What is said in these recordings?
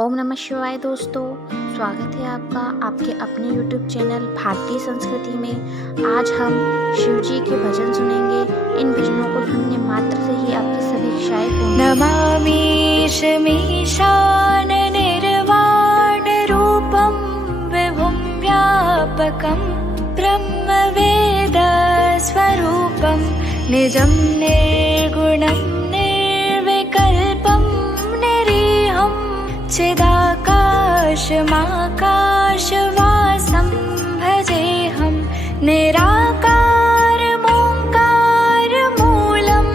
ओम नमः शिवाय दोस्तों, स्वागत है आपका आपके अपने YouTube चैनल भारतीय संस्कृति में। आज हम शिव जी के भजन सुनेंगे। इन भजनों को सुनने मात्र से ही आपकी सभी इच्छाएं पूर्ण। नमामीश मीशान निर्वाण रूपम विभुं व्यापकं ब्रह्म वेद स्वरूपं निजं निर्गुणं निर्विकल्पं निरीहं चिदाकाशमाकाशवासं भजेऽहं निराकारमोङ्कारमूलं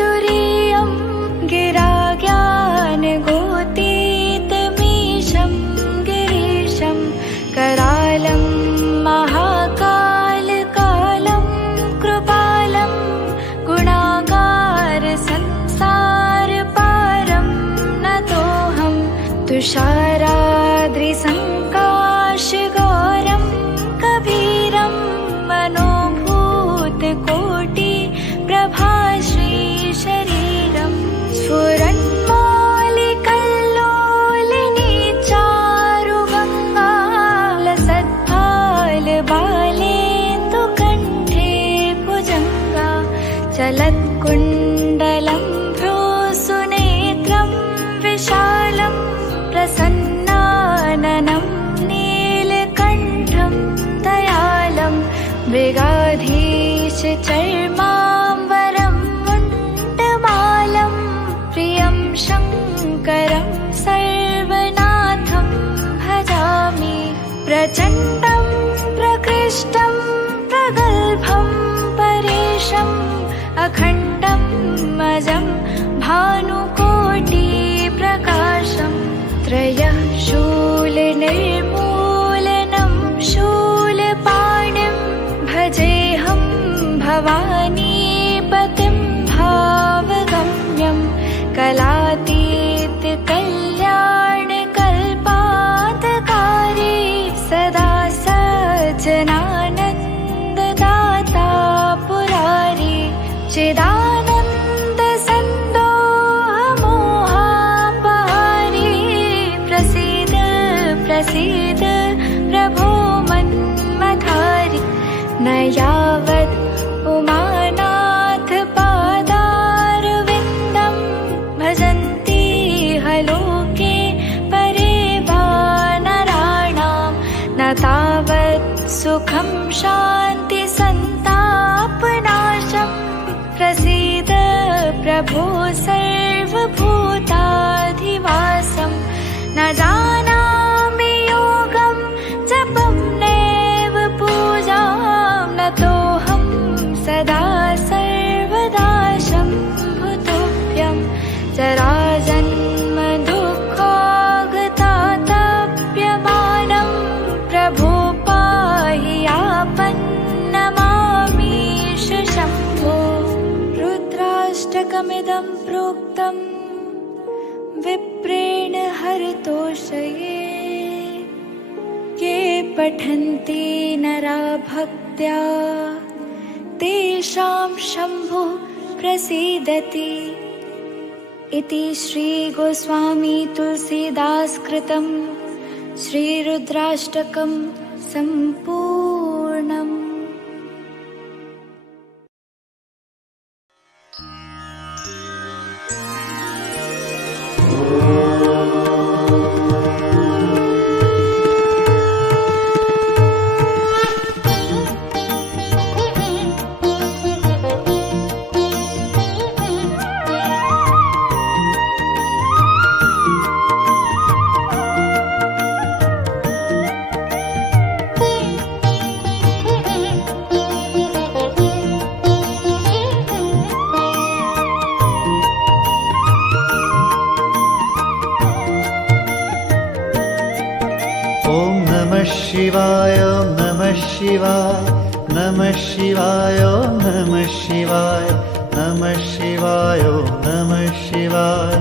तुरीयं गिराज्ञानगोतीतमीशं गिरीशं करालं महाकालकालं कृपालं गुणागारसंसारपारं नतोऽहं तुषाराद्रिसङ्काशगौरं कबीरं मनोभूतकोटिप्रभाश्रीशरीरं स्फुरन्मौलिकल्लोलिनी चारुगङ्गालसद्भालबालेन्दुकण्ठे भुजङ्गा चलत्कुण्डलं भ्रूसुनेत्रं विशालं प्रसन्नाननं नीलकण्ठं दयालं मृगाधीशचर्माम्बरं मुण्डमालं प्रियं शङ्करं सर्वनाथं भजामि प्रचण्डं प्रकृष्टं प्रगल्भं परेशम् अखण्डं मजं भानुकोटिप्रकाशं त्रयः शूलनिर्मूलनं शूलपाणिं भजेऽहं भवानीपतिं भावगम्यं कलातीतकल्याणकल्पान्तकारी सदा सज्जनानन्ददाता पुरारी चिदानन्दसन्दोहमोहापहारी प्रसीद प्रसीद प्रभो मन्मथारि न यावत् उमानाथ पादारविन्दं भजन्ति हलोके परे वा नराणां न तावत् सुखं शान्ति सन्तापनाशं प्रसीद प्रभो सर्वभूताधिवासं न जानामि योगं जपं नैव पूजां नतोऽहं सदा सर्वदा शम्भुतोऽभ्यं जराजन्म दुःखोऽगतातप्यमानं प्रभो पाहि आपन्नमामीश शम्भो। रुद्राष्टकमिदं प्रोक्तं विप्रेण हरतोषये ये पठन्ति नरा भक्त्या तेषां शम्भुः प्रसीदति इति श्रीगोस्वामी तुलसीदासकृतं श्रीरुद्राष्टकं सम्पूर्णम्। शिवाय ॐ नमः शिवाय नमः शिवाय ॐ नमः शिवाय नमः शिवाय ॐ नमः शिवाय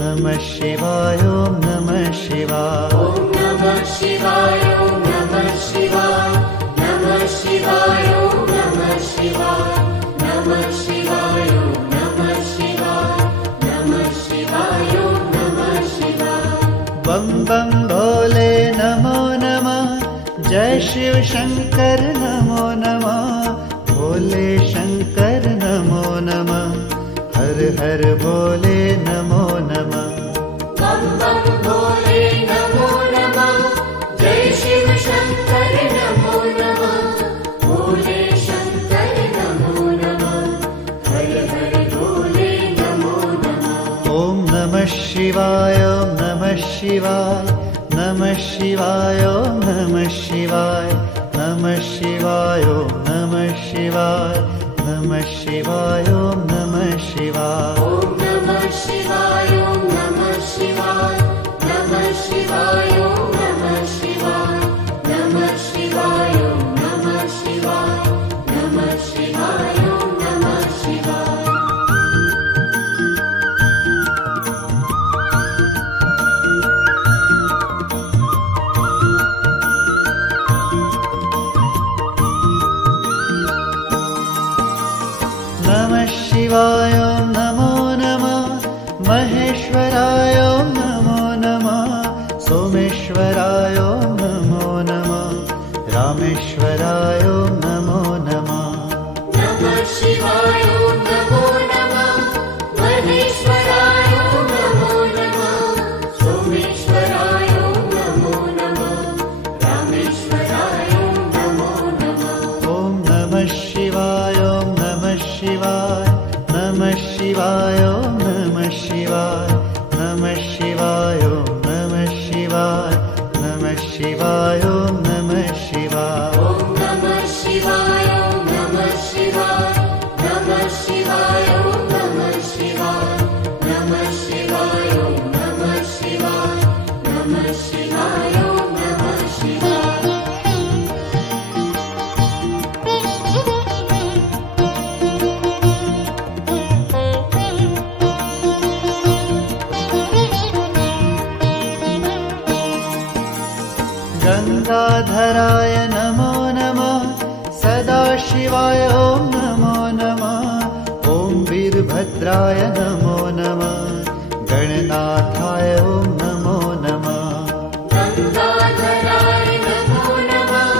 नमः शिवाय ॐ नमः शिवाय ॐ नमः शिवाय ॐ नमः शिवाय नमः शिवाय ॐ नमः शिवाय नमः शिवाय ॐ नमः शिवाय नमः शिवाय ॐ नमः शिवाय बम बम भोले नमो नमः, जय शिव शंकर नमो नमः, भोले शंकर नमो नमः, हर हर भोले नमो नमः। बम बम भोले नमो नमः, जय शिव शंकर नमो नमः, भोले शंकर नमो नमः, हर हर भोले नमो नमः। ओम नमः शिवाय, ओम नमः शिवाय, नमः शिवाय, ओम नमः शिवाय, नमः शिवाय, ओम नमः शिवाय, नमः शिवाय, ओम नमः शिवाय। ओम नमः शिवाय, ओम नमः शिवाय, नमः शिवाय, ओम नमः शिवाय, नमः शिवाय, ओम नमः शिवाय, नमः शिवाय, ओम नमः शिवाय। नमः शिवाय, ओम नमो नमः, महेश्वराय ओम नमो नमः, सोमेश्वराय ओम नमो नमः, रामेश्वराय ओम नमो नमः। नमः शिवाय, ओम नमो नमः, महेश्वराय ओम नमो नमः, सोमेश्वराय ओम नमो नमः, रामेश्वराय ओम नमो नमः। ओम नमः शिवाय, ओम नमः शिवाय, नमः शिवाय, ओम नमः शिवाय, नमः शिवाय, ओम नमः शिवाय, नमः शिवाय, ओम नमः शिवाय। ओम नमः शिवाय, ओम नमः शिवाय, नमः शिवाय, ओम नमः शिवाय, नमः शिवाय, ओम नमः शिवाय, नमः शिवाय, ओम नमः शिवाय। गंगाधराय नमो नमः, सदाशिवाय ओम नमो नमः, ओम वीरभद्राय नमो नमः, गणनाथाय ओम नमो नमः। गंगाधराय नमो नमः,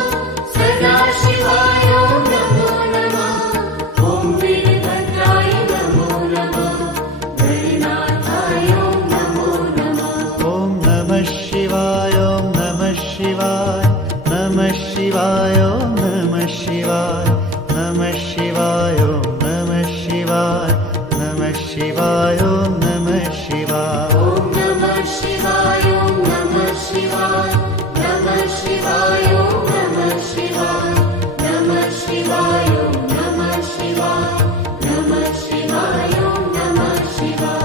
सदाशिवाय ओम नमो नमः, ओम वीरभद्राय नमो नमः, गणनाथाय ओम नमो नमः। ओम नमः शिवाय, ओम नमः शिवाय, नमः शिवाय, ओम नमः शिवाय, नमः शिवाय, ओम नमः शिवाय, नमः शिवाय, ओम नमः शिवाय। ओम नमः शिवाय, ओम नमः शिवाय, नमः शिवाय, ओम नमः शिवाय, नमः शिवाय, ओम नमः शिवाय, नमः शिवाय, ओम नमः शिवाय।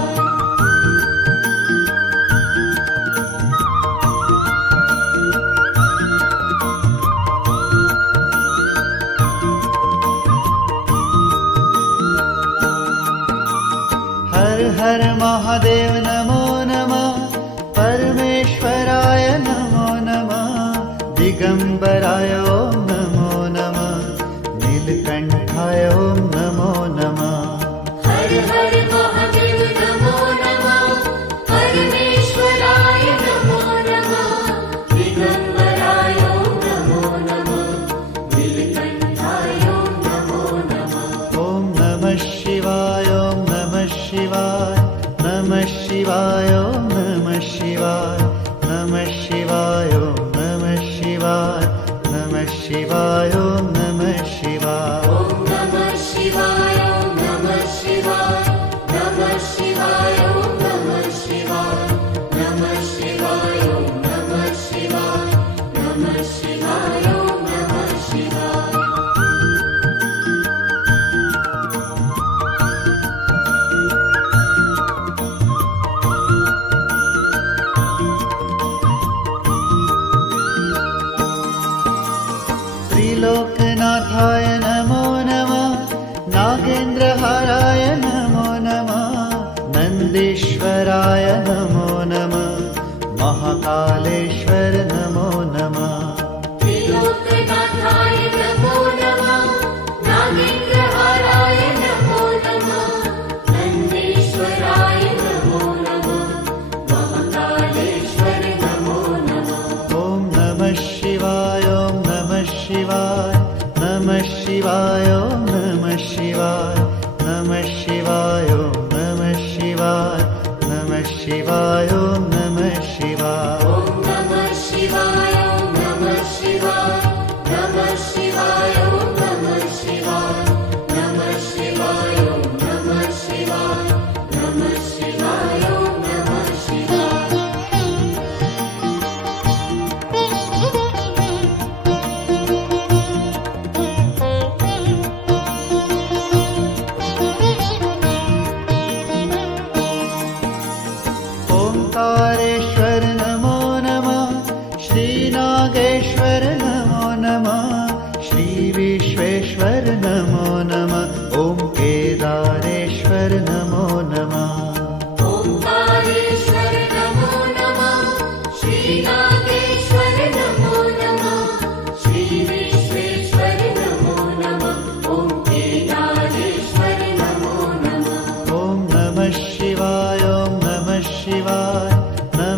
हर हर महादेव नमो नमः, परमेश्वराय नमो नमः, दिगंबराय ओम नमो नमः, नीलकंठाय ओम नमो नमः। हर हर महादेव नमो नमः, परमेश्वराय नमो नमः, दिगंबराय ओम नमो नमः, नीलकंठाय ओम नमो नमः। ओम नमः शिवाय, ओम नमः शिवाय, नमः शिवाय, ओम नमः शिवाय, नमः शिवाय, ओम नमः शिवाय, नमः शिवाय, ओम नमः शिवाय। ओम नमः शिवाय, ओम नमः शिवाय, नमः शिवाय, ओम नमः शिवाय, नमः शिवाय, ओम नमः शिवाय, नमः शिवाय, ओम नमः शिवाय। त्रिलोकनाथाय नमो नमः, नागेन्द्रहाराय नमो नमः, नंदीश्वराय नमो नमः, महाकालेश्वर नमो नमः। त्रिलोकनाथाय नमो नमः, नागेन्द्रहाराय नमो नमः, नन्देश्वराय नमो नमः, महाकालेश्वर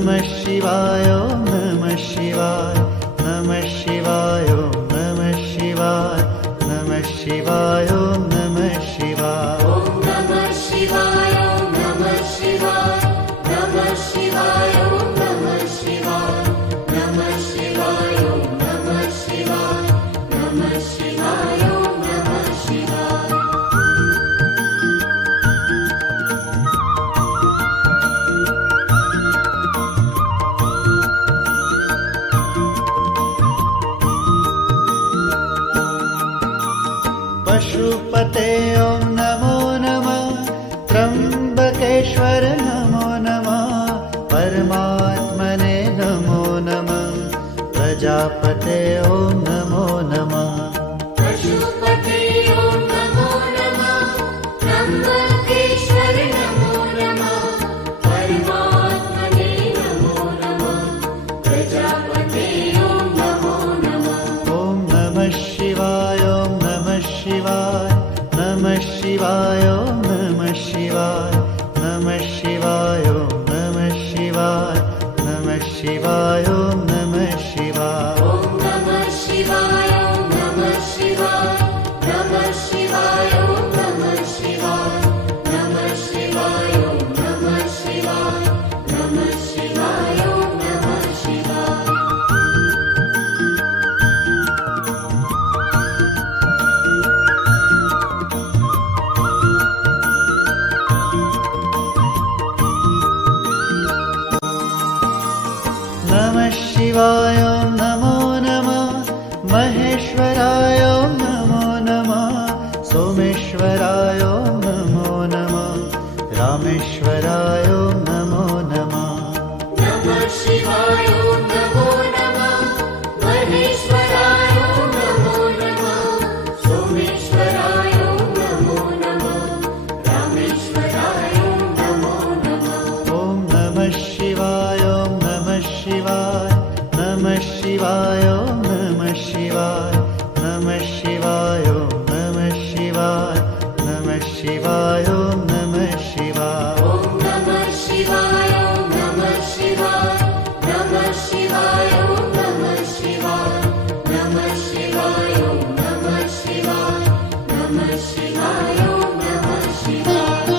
नमः शिवाय ॐ नमः शिवाय नमः शिवाय ॐ नमः शिवाय नमः शिवाय ॐ नमः शिवाय ॐ नमः शिवाय ॐ नमः शिवाय नमः शिवाय ॐ नमः शिवाय नमः शिवाय ॐ नमः शिवाय नमः शिवाय ॐ नमः शिवाय पशुपते ॐ नमो नमः त्र्यम्बकेश्वर नमो नमः परमात्मने नमो नमः प्रजापते ॐ नमो नमः पशुपते ॐ नमो नमः त्र्यम्बकेश्वर नमो नमः परमात्मने नमो नमः प्रजापते ॐ नमो नमः ॐ नमः शिवाय ॐ नमः शिवाय नमः शिवाय ॐ नमः शिवाय नमः शिवाय ॐ नमः शिवाय नमः शिवाय ॐ नमः शिवाय ॐ नमः शिवाय ॐ नमः शिवाय नमः शिवाय ॐ नमः शिवाय नमः शिवाय ॐ नमः शिवाय नमः शिवाय ॐ नमः शिवाय नमः शिवाय ॐ नमो नमः महेश्वराय ॐ नमो नमः सोमेश्वराय ॐ नमो नमः रामेश्वराय ॐ नमो नमः नमः शिवाय ॐ नमो नमः महेश्वराय ॐ नमो नमः सोमेश्वराय ॐ नमो नमः रामेश्वराय ॐ नमो नमः ॐ नमः शिवाय ॐ नमः शिवाय नमः शिवाय ॐ नमः शिवाय नमः शिवाय ॐ नमः शिवाय नमः शिवाय ॐ नमः शिवाय ॐ नमः शिवाय ॐ नमः शिवाय नमः शिवाय ॐ नमः शिवाय नमः शिवाय ॐ नमः शिवाय नमः शिवाय ॐ नमः शिवाय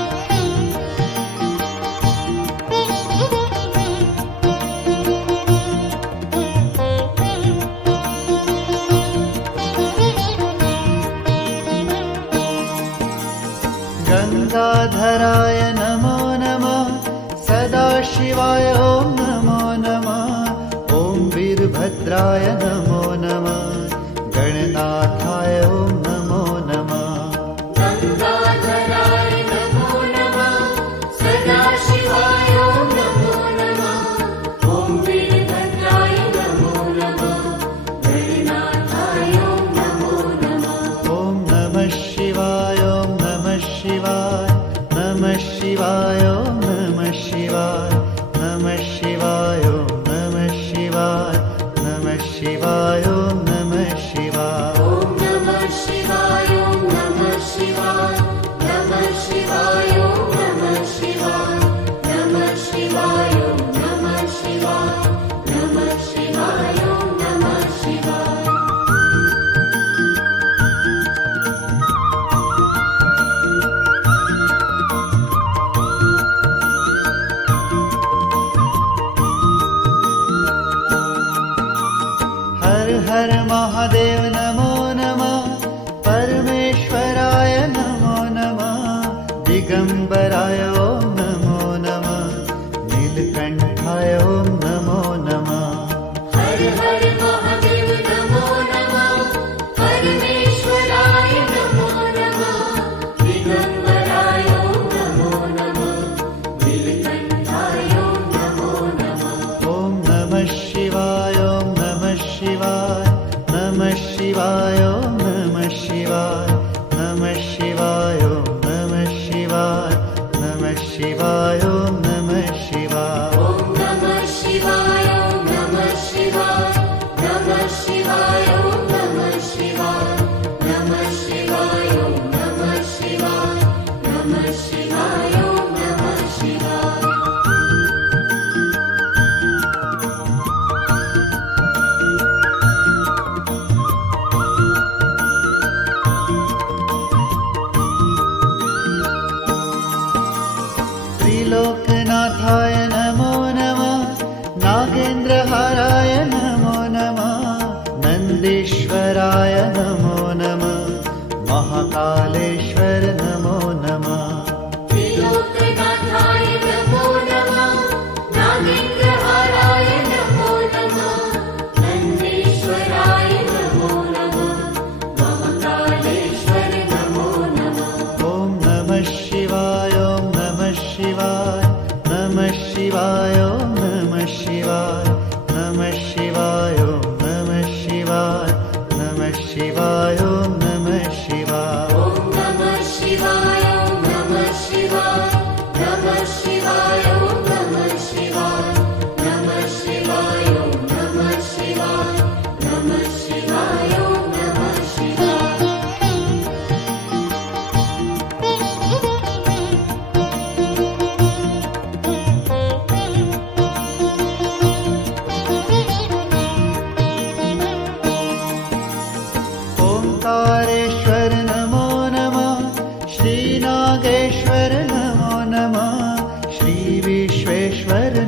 गङ्गाधराय नमो नमः सदाशिवाय ॐ नमो नमः ॐ वीरभद्राय नमो नमः गणनाथाय ॐ नमो नमः गङ्गाधराय नमो नमः सदाशिवाय ॐ नमो नमः ॐ वीरभद्राय नमो नमः गणनाथाय ॐ नमो नमः ॐ नमः शिवाय ॐ नमः शिवाय नमः शिवाय ॐ नमः शिवाय नमः शिवाय ॐ नमः शिवाय नमः शिवाय ॐ नमः शिवाय ॐ नमः शिवाय ॐ नमः शिवाय नमः शिवाय ॐ नमः शिवाय नमः शिवाय ॐ नमः शिवाय नमः शिवाय ॐ नमः शिवाय हर हर महादेव नमो नमः परमेश्वराय नमो नमः दिगंबराय ॐ नमो नमः नीलकंठाय ॐ नमो नमः हर हर महादेव नमो नमः परमेश्वराय नमो नमः दिगंबराय ॐ नमो नमः नीलकंठाय ॐ नमो नमः ॐ नमः शिवाय ॐ नमः शिवाय नमः शिवाय ॐ नमः शिवाय नमः शिवाय ॐ नमः शिवाय नमः शिवाय ॐ नमः शिवाय ॐ नमः शिवाय ॐ नमः शिवाय नमः शिवाय ॐ नमः शिवाय नमः शिवाय ॐ नमः शिवाय नमः शिवाय ॐ नमः शिवाय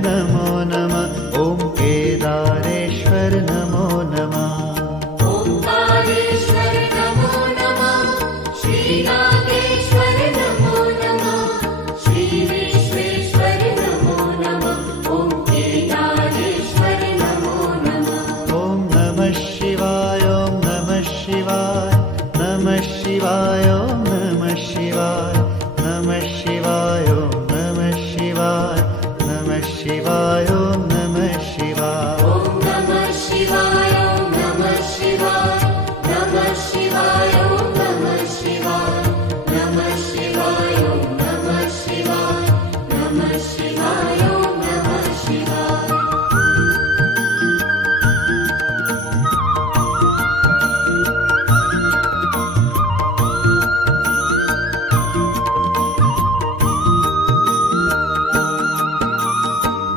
नमो नमः ॐ केदारेश्वर नमो नमः ओंकारेश्वर नमो नमः श्रीनागेश्वर नमो नमः श्रीविश्वेश्वर नमो नमः ॐ केदारेश्वर नमो नमः ॐ नमः शिवाय ॐ नमः शिवाय नमः शिवाय ॐ नमः शिवाय नमः शिवाय ॐ नमः शिवाय नमः शिवाय ॐ नमः शिवाय ॐ नमः शिवाय ॐ नमः शिवाय नमः शिवाय ॐ नमः शिवाय नमः शिवाय ॐ नमः शिवाय नमः शिवाय ॐ नमः शिवाय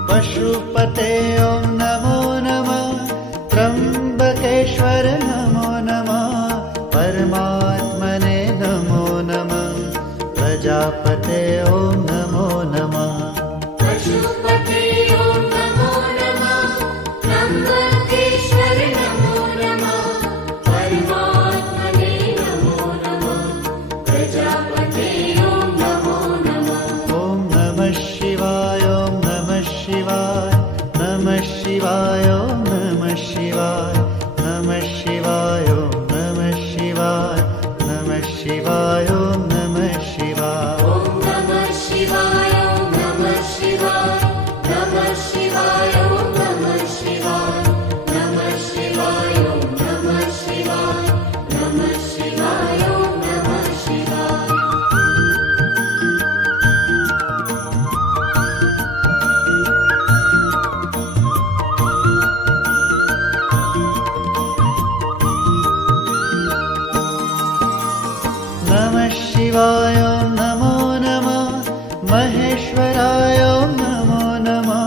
पशुपते ॐ नमो नमः त्र्यम्बकेश्वर नमो नमः परमात्मने नमो नमः प्रजापते ॐ नमो नमः पशुपते ॐ नमो नमः त्र्यम्बकेश्वर नमो नमः परमात्मने नमो नमः प्रजापते ॐ नमो नमः ॐ नमः शिवाय ॐ नमः शिवाय नमः शिवाय ॐ नमः शिवाय नमः शिवाय ॐ नमः शिवाय नमः शिवाय ॐ नमः शिवाय ॐ नमः शिवाय ॐ नमः शिवाय नमः शिवाय ॐ नमः शिवाय नमः शिवाय ॐ नमः शिवाय नमः शिवाय ॐ नमः शिवाय नमः शिवाय ॐ नमो नमः महेश्वराय ॐ नमो नमः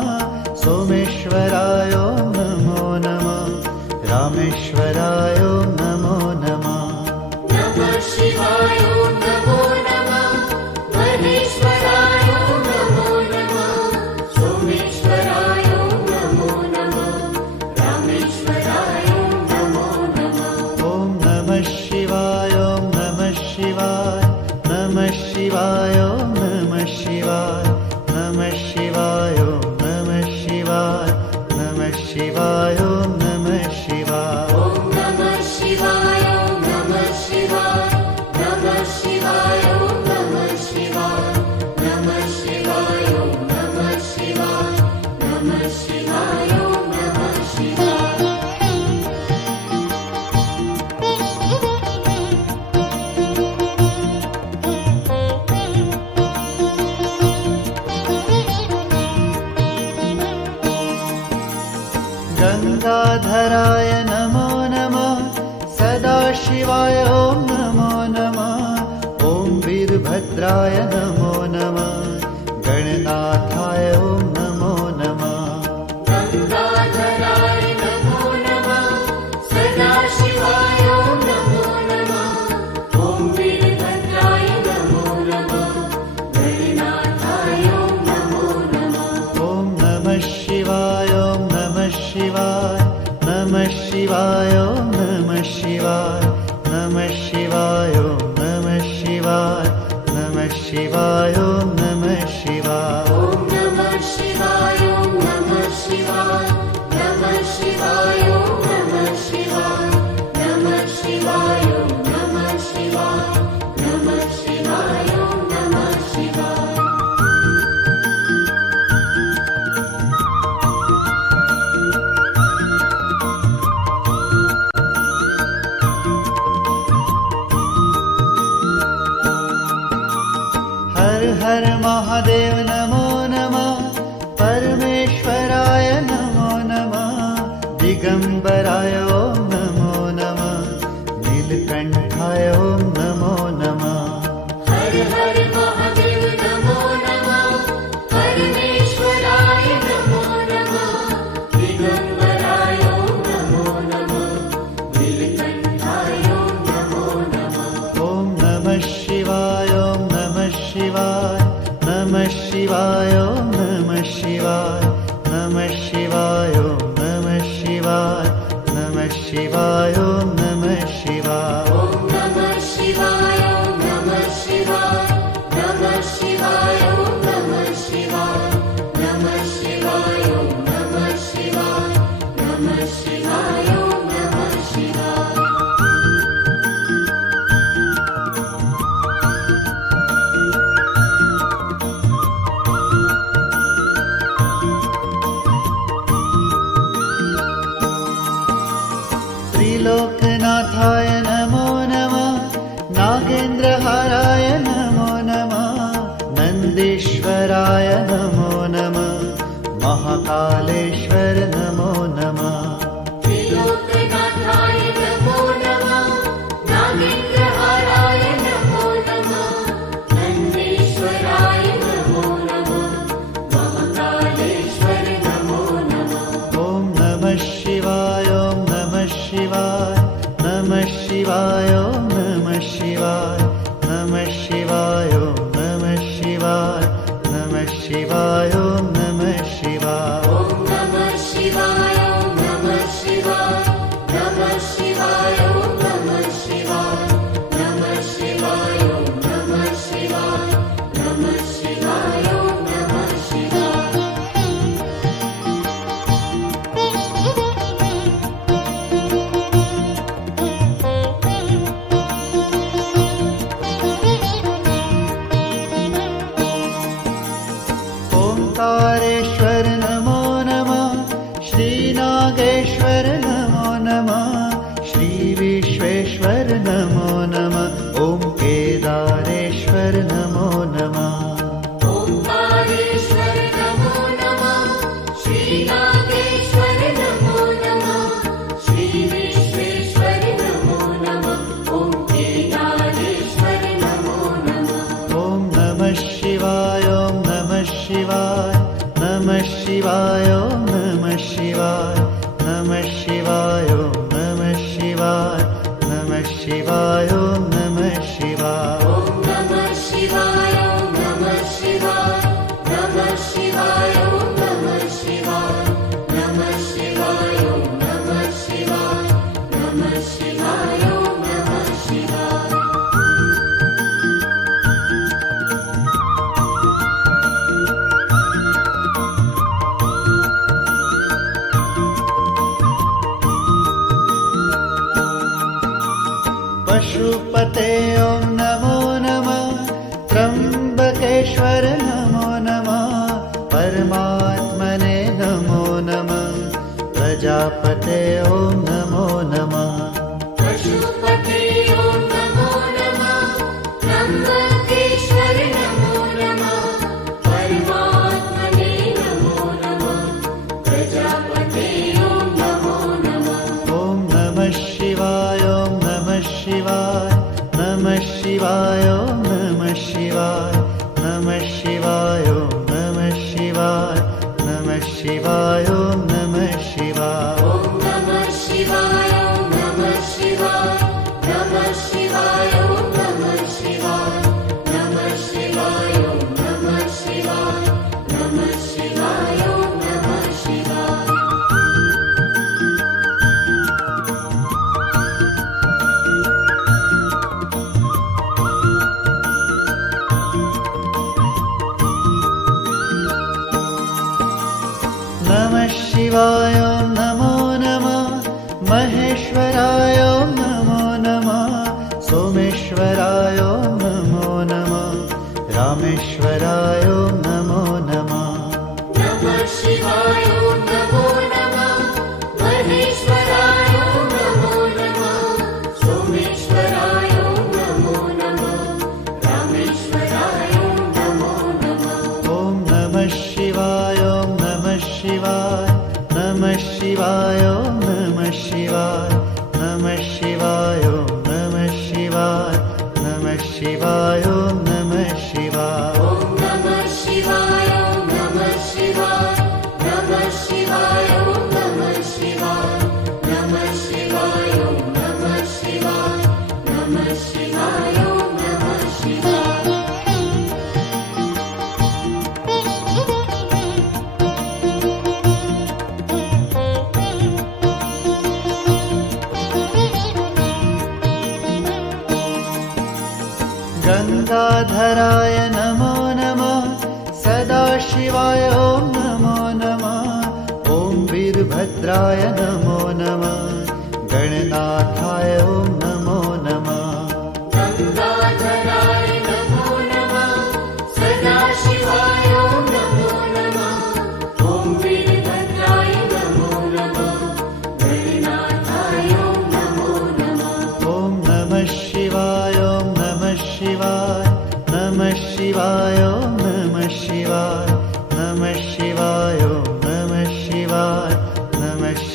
सोमेश्वराय ॐ नमो नमः रामेश्वराय ॐ नमो नमः नमः शिवाय ॐ नमो नमः महेश्वराय ॐ नमो नमः सोमेश्वराय ॐ नमो नमः रामेश्वराय ॐ नमो नमः ॐ नमः शिवाय ॐ नमः शिवाय नमः शिवाय ॐ नमः शिवाय नमः शिवाय ॐ नमः शिवाय नमः शिवाय ॐ नमः शिवाय ॐ नमः शिवाय ॐ नमः शिवाय नमः शिवाय ॐ नमः शिवाय नमः शिवाय ॐ नमः शिवाय नमः शिवाय ॐ नमः शिवाय गङ्गाधराय नमो नमः सदाशिवाय ॐ नमो नमः ॐ वीरभद्राय नमो नमः गणनाथाय ॐ नमो नमः गङ्गाधराय नमो नमः सदाशिवाय ॐ नमो नमः ॐ वीरभद्राय नमो नमः गणनाथाय ॐ नमो नमः ॐ नमः शिवाय ॐ नमः शिवाय नमः शिवाय ॐ नमः शिवाय नमः शिवाय ॐ नमः शिवाय नमः शिवाय ॐ नमः शिवाय ॐ नमः शिवाय ॐ नमः शिवाय नमः शिवाय ॐ नमः शिवाय नमः शिवाय ॐ नमः शिवाय नमः शिवाय ॐ नमः शिवाय हर हर महादेव नमो नमः परमेश्वराय नमो नमः दिगंबराय ॐ नमो नमः नीलकंठाय ॐ नमो नमः हर हर महादेव नमो नमः परमेश्वराय नमो नमः दिगंबराय ॐ नमो नमः नीलकंठाय ॐ नमो नमः ॐ नमः शिवाय ॐ नमः शिवाय नमः शिवाय ॐ नमः शिवाय त्रिलोकनाथाय नमो नमः नागेन्द्रहाराय नमो नमः नन्दीश्वराय नमो नमः महाकालेश्वर नमो नमः त्रिलोकनाथाय नमो नमः नागेन्द्रहाराय नमो नमः नन्दीश्वराय नमो नमः महाकालेश्वर नमो नमः ॐ नमः शिवाय ॐ नमः शिवाय नमः शिवाय ॐ नमः शिवाय नमः शिवाय ॐ नमः शिवाय नमः शिवाय ॐ नमः शिवाय ॐ नमः शिवाय ॐ नमः शिवाय नमः शिवाय ॐ नमः शिवाय नमः शिवाय ॐ नमः शिवाय नमः शिवाय ॐ नमः शिवाय ओंकारेश्वर नमो नमः श्रीनागेश्वर नमो नमः श्रीविश्वेश्वर नमो नमः ॐ केदारेश्वर नमो नमः ओंकारेश्वर नमो नमः श्रीनागेश्वर नमो नमः श्रीविश्वेश्वर नमो नमः ॐ केदारेश्वर नमो नमः ॐ नमः शिवाय ॐ नमः शिवाय नमः शिवाय ॐ नमः शिवाय नमः शिवाय ॐ नमः शिवाय नमः शिवाय ॐ नमः शिवाय ॐ नमः शिवाय ॐ नमः शिवाय नमः शिवाय ॐ नमः शिवाय नमः शिवाय ॐ नमः शिवाय नमः शिवाय ॐ नमः शिवाय पशुपते ॐ नमो नमः त्र्यम्बकेश्वर नमो नमः परमात्मने नमो नमः प्रजापते ॐ नमो नमः पशुपते ॐ नमो नमः त्र्यम्बकेश्वर नमो नमः परमात्मने नमो नमः प्रजापते ॐ नमो नमः ॐ नमः शिवाय ॐ नमः शिवाय नमः शिवाय ॐ नमः शिवाय नमः शिवाय ॐ नमः शिवाय नमः शिवाय ॐ नमः शिवाय ॐ नमः शिवाय ॐ नमः शिवाय नमः शिवाय ॐ नमः शिवाय नमः शिवाय ॐ नमः शिवाय नमः शिवाय ॐ नमः शिवाय नमः शिवाय ॐ नमो नमः महेश्वराय ॐ नमो नमः सोमेश्वराय ॐ नमो नमः रामेश्वराय ॐ नमो नमः नमः शिवाय ॐ नमो नमः महेश्वराय ॐ नमो नमः सोमेश्वराय ॐ नमो नमः रामेश्वराय ॐ नमो नमः ॐ नमः शिवाय ॐ नमः शिवाय नमः शिवाय ॐ नमः शिवाय नमः शिवाय ॐ नमः शिवाय नमः शिवाय ॐ नमः शिवाय ॐ नमः शिवाय ॐ नमः शिवाय नमः शिवाय ॐ नमः शिवाय नमः शिवाय ॐ नमः शिवाय नमः शिवाय ॐ नमः शिवाय गङ्गाधराय नमो नमः सदाशिवाय ॐ नमो नमः ॐ वीरभद्राय नमो नमः गणनाथाय ॐ नमो नमः गङ्गाधराय नमो नमः सदाशिवाय ॐ नमो नमः ॐ वीरभद्राय नमो नमः गणनाथाय ॐ नमो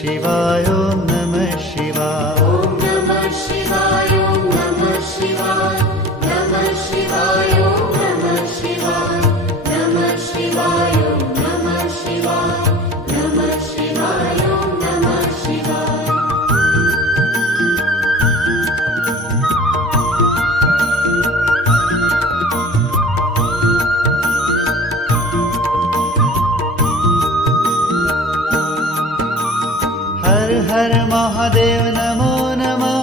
शिवाय ॐ नमः शिवाय ॐ नमः शिवाय ॐ नमः शिवाय नमः शिवाय ॐ नमः शिवाय नमः शिवाय ॐ नमः शिवाय नमः शिवाय ॐ नमः शिवाय हर हर महादेव नमो नमः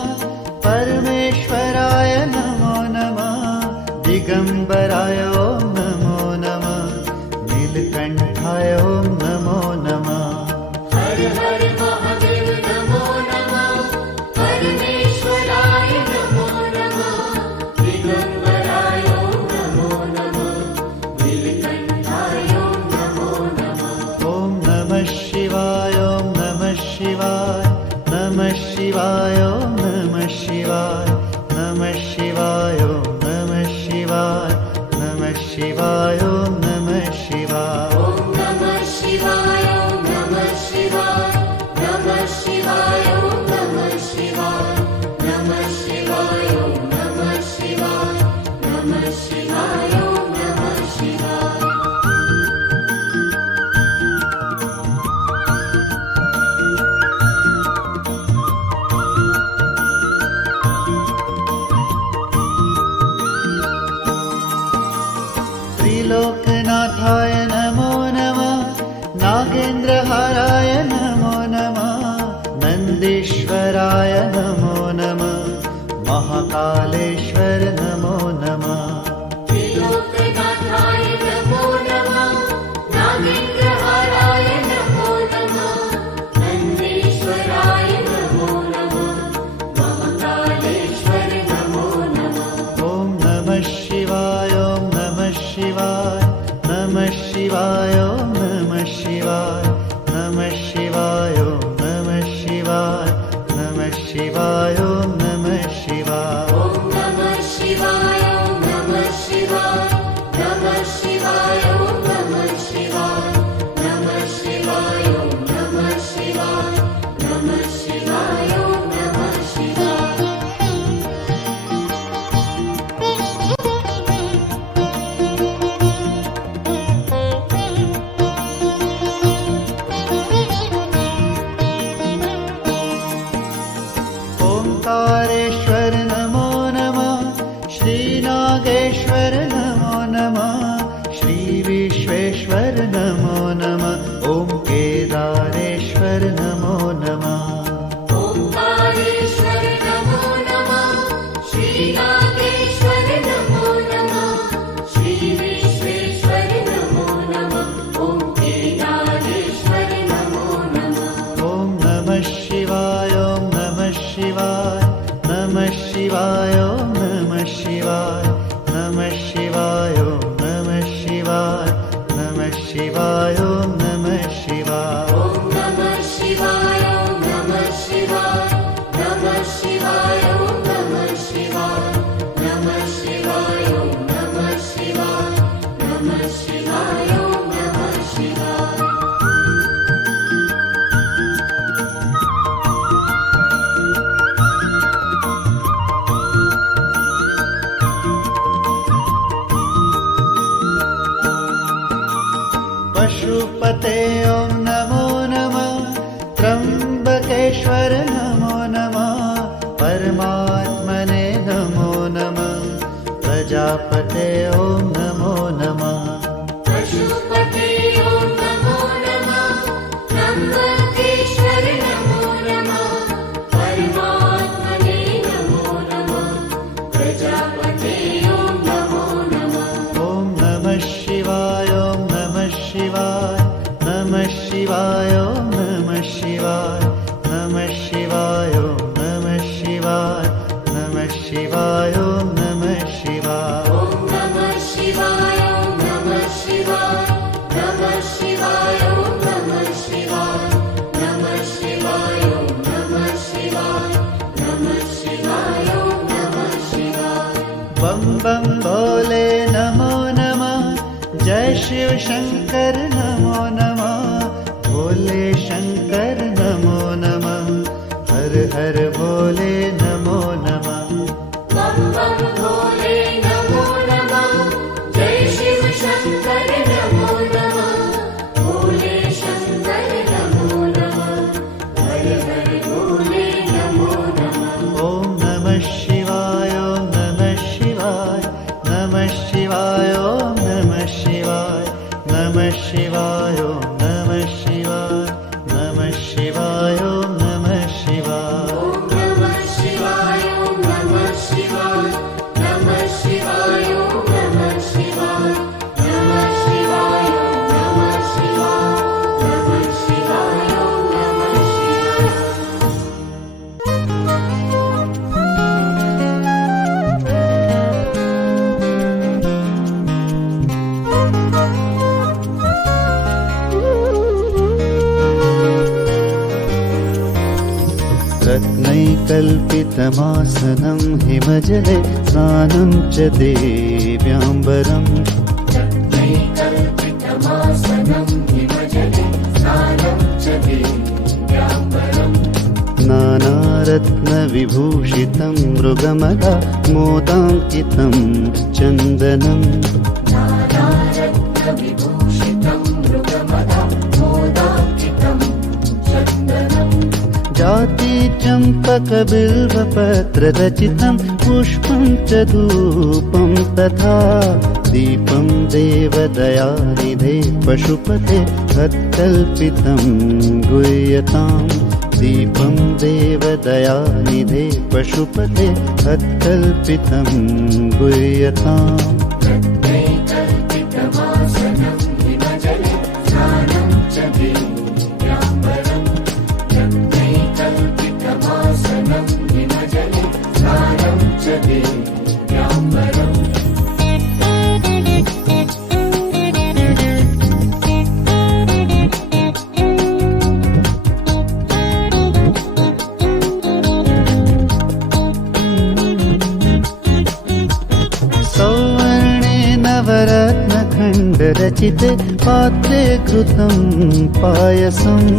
परमेश्वराय नमो नमः दिगंबराय ॐ नमो नमः नीलकंठाय ॐ नमो नमः हर हर महादेव नमो नमः परमेश्वराय नमो नमः दिगंबराय ॐ नमो नमः नीलकंठाय ॐ नमो नमः ॐ नमः शिवाय ॐ नमः शिवाय नमः शिवाय ॐ नमः शिवाय नमः शिवाय ॐ नमः शिवाय नमः शिवाय ॐ नमः शिवाय ॐ नमः शिवाय ॐ नमः शिवाय नमः शिवाय ॐ नमः शिवाय नमः शिवाय ॐ नमः शिवाय नमः शिवाय ॐ नमः शिवाय त्रिलोकनाथाय नमो नमः नागेन्द्रहाराय नमो नमः नन्दीश्वराय नमो नमः महाकालेश्वर नमो नमः त्रिलोकनाथाय नमो नमः नागेन्द्रहाराय नमो नमः नन्दीश्वराय नमो नमः महाकालेश्वर नमो नमः ॐ नमः शिवाय ॐ नमः शिवाय नमः शिवाय ॐ नमः शिवाय नमः शिवाय ॐ नमः शिवाय नमः शिवाय ॐ नमः शिवाय ॐ नमः शिवाय ॐ नमः शिवाय नमः शिवाय ॐ नमः शिवाय नमः शिवाय ॐ नमः शिवाय नमः शिवाय ॐ नमः शिवाय ओंकारेश्वर नमो नमः श्रीनागेश्वर नमो नमः श्रीविश्वेश्वर नमो नमः ॐ केदारेश्वर नमो नमः ओंकारेश्वर नमो नमः श्रीनागेश्वर नमो नमः श्रीविश्वेश्वर नमो नमः ॐ केदारेश्वर नमो नमः ॐ नमः शिवाय ॐ नमः शिवाय नमः शिवाय ॐ नमः शिवाय नमः शिवाय ॐ नमः शिवाय नमः शिवाय ॐ नमः शिवाय ॐ नमः शिवाय ॐ नमः शिवाय नमः शिवाय ॐ नमः शिवाय नमः शिवाय ॐ नमः शिवाय नमः शिवाय ॐ नमः शिवाय पशुपते ॐ नमो नमः त्र्यम्बकेश्वर नमो नमः परमात्मने नमो नमः प्रजापते ॐ नमो नमः पशुपते ॐ नमो नमः त्र्यम्बकेश्वर नमो नमः परमात्मने नमो नमः प्रजापते ॐ नमो नमः ॐ नमः शिवाय ॐ नमः शिवाय नमः शिवाय ॐ नमः शिवाय नमः शिवाय ॐ नमः शिवाय नमः शिवाय ॐ नमः शिवाय ॐ नमः शिवाय ॐ नमः शिवाय नमः शिवाय ॐ नमः शिवाय नमः शिवाय ॐ नमः शिवाय नमः शिवाय ॐ नमः शिवाय बम बम भोले नमो नमः जय शिव शंकर नमो नमः भोले शंकर नमो हर भोले नमो नमः। बम बम भोले नमो नमः। जय शिव शंकर नमो नमः। भोले शंकर नमो नमः। हर हर भोले नमो नमः। ॐ नमः शिवाय ॐ नमः शिवाय नमः शिवाय ॐ नमः शिवाय नमः शिवाय ॐ नमः शिवाय नमः शिवाय ॐ नमः शिवाय। ॐ नमः शिवाय ॐ नमः शिवाय नमः शिवाय ॐ नमः शिवाय नमः शिवाय ॐ नमः शिवाय नमः शिवाय ॐ नमः शिवाय। रत्नैकल्पितमासनं हिमजले स्नानं च देव्याम्बरम्। रत्नैकल्पितमासनं हिमजले स्नानं च देव्याम्बरम्। नानारत्नविभूषितं मृगमदा मोदाङ्कितं चन्दनम्। नानारत्नविभूषितं मृगमदा मोदाङ्कितं चन्दनम्। जातिचम्पकबिल्वपत्ररचितं पुष्पं च धूपं तथा दीपं देवदयानिधे पशुपते तत्कल्पितं गुह्यताम्। दीपं देवदयानिधे पशुपते तत्कल्पितं गुह्यताम्। रत्नैकल्पितमासनं हिमजले स्नानं च देव्याम्बरम्। रत्नैकल्पितमासनं हिमजले स्नानं च देव्याम्बरम्। सौवर्णे नवरत्नखण्डरचिते पात्रे घृतं पायसम्।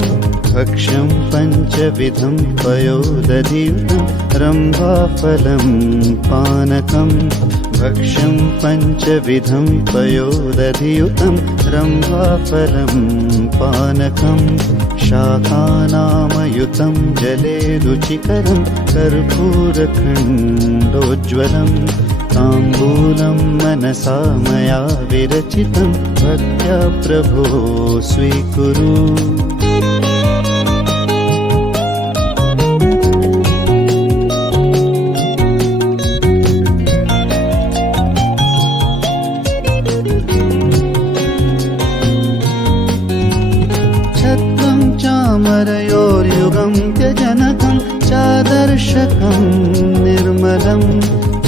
भक्ष्यं पञ्चविधं पयोदधियुतं रम्भाफलं पानकम्। भक्ष्यं पञ्चविधं पयोदधियुतं रम्भाफलं पानकम्। शाकानामयुतं जले रुचिकरं कर्पूरखण्डोज्ज्वलम्। ताम्बूलं मनसा मया विरचितं भक्त्या प्रभो स्वीकुरु। छत्रं चामरयोर्युगं त्यजनकं चादर्शकं निर्मलम्।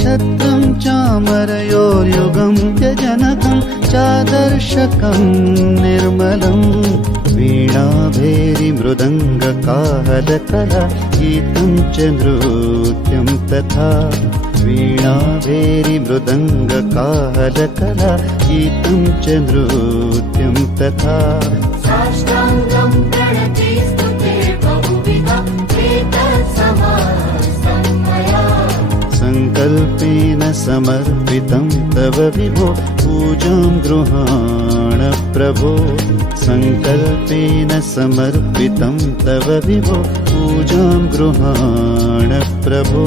छत्रं चामरयोर्युगं त्यजनकं चादर्शकं निर्मलम्। वीणाभेरिमृदङ्गकाहलकला गीतं च नृत्यं तथा। वीणाभेरिमृदङ्गकाहलकला गीतं च नृत्यं तथा। साष्टाङ्गं प्रणति स्तुते बहुविधा एतत्समास्तं मया। सङ्कल्पेन समर्पितं तव विभो पूजां गृहाण प्रभो। सङ्कल्पेन समर्पितं तव विभो पूजां गृहाण प्रभो।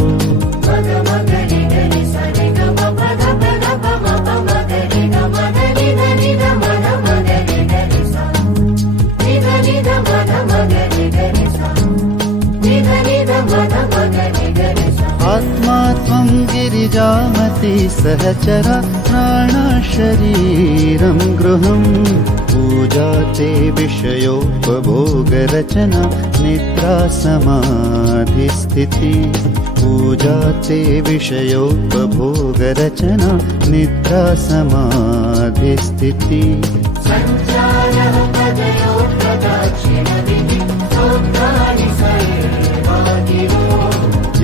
मग मग रि गरि स रि ग म प ध प ध प म प म ग रि ग म ध नि ध नि ध म ध म ग रि ग रि स। नि ध नि ध म ध म ग रि ग रि स। नि ध नि ध म ध म ग रि ग रि स। आत्मा त्वं गिरिजामति सहचरा प्राणशरीरं गृहम्। पूजा ते विषयोपभोगरचना निद्रा समाधिस्थिति। पूजा ते विषयोपभोगरचना निद्रा समाधिस्थिति। सञ्चारः पदयो प्रदक्षिणविधि स्तोत्राणि सर्वागिरो।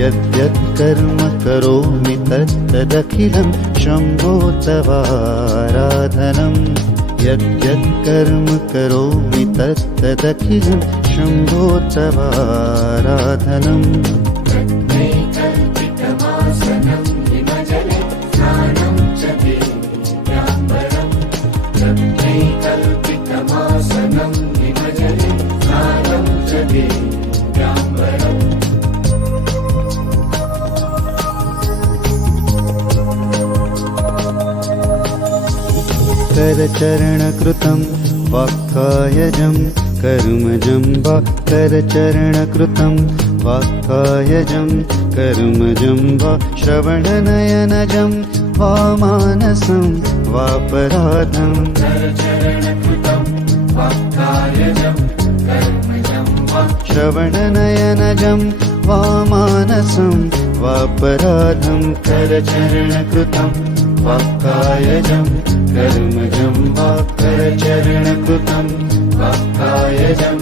यद्यत् कर्म करोमि तत्तदखिलं शम्भो तवाराधनम्। यद्यत् कर्म करोमि तत्तदखिलं शम्भो तवाराधनम्। करचरणकृतं वाक्कायजं कर्मजं वा करचरणकृतं वाक्कायजं कर्मजं वा श्रवणनयनजं वा मानसं वापराधं श्रवणनयनजं वा मानसं वापराधं करचरणकृतं वाक्कायजं कर्मजं वा करचरणकृतं वाक्कायजं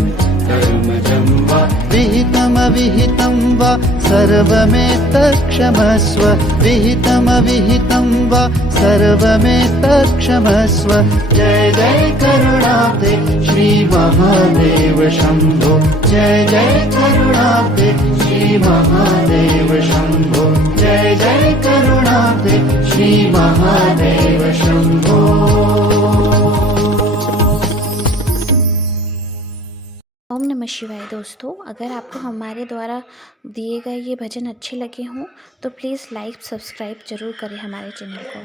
कर्मजं वा विहितमविहितं वा सर्वमेतत्क्षमस्व विहितमविहितं वा सर्वमेतत्क्षमस्व जय जय करुणाब्धे श्री महादेव शम्भो जय जय करुणाब्धे श्री महादेव शम्भो जय जय करुणाब्धे श्री महादेव शम्भो। ओम नमः शिवाय। दोस्तों, अगर आपको हमारे द्वारा दिए गए ये भजन अच्छे लगे हों तो प्लीज़ लाइक सब्सक्राइब ज़रूर करें हमारे चैनल को।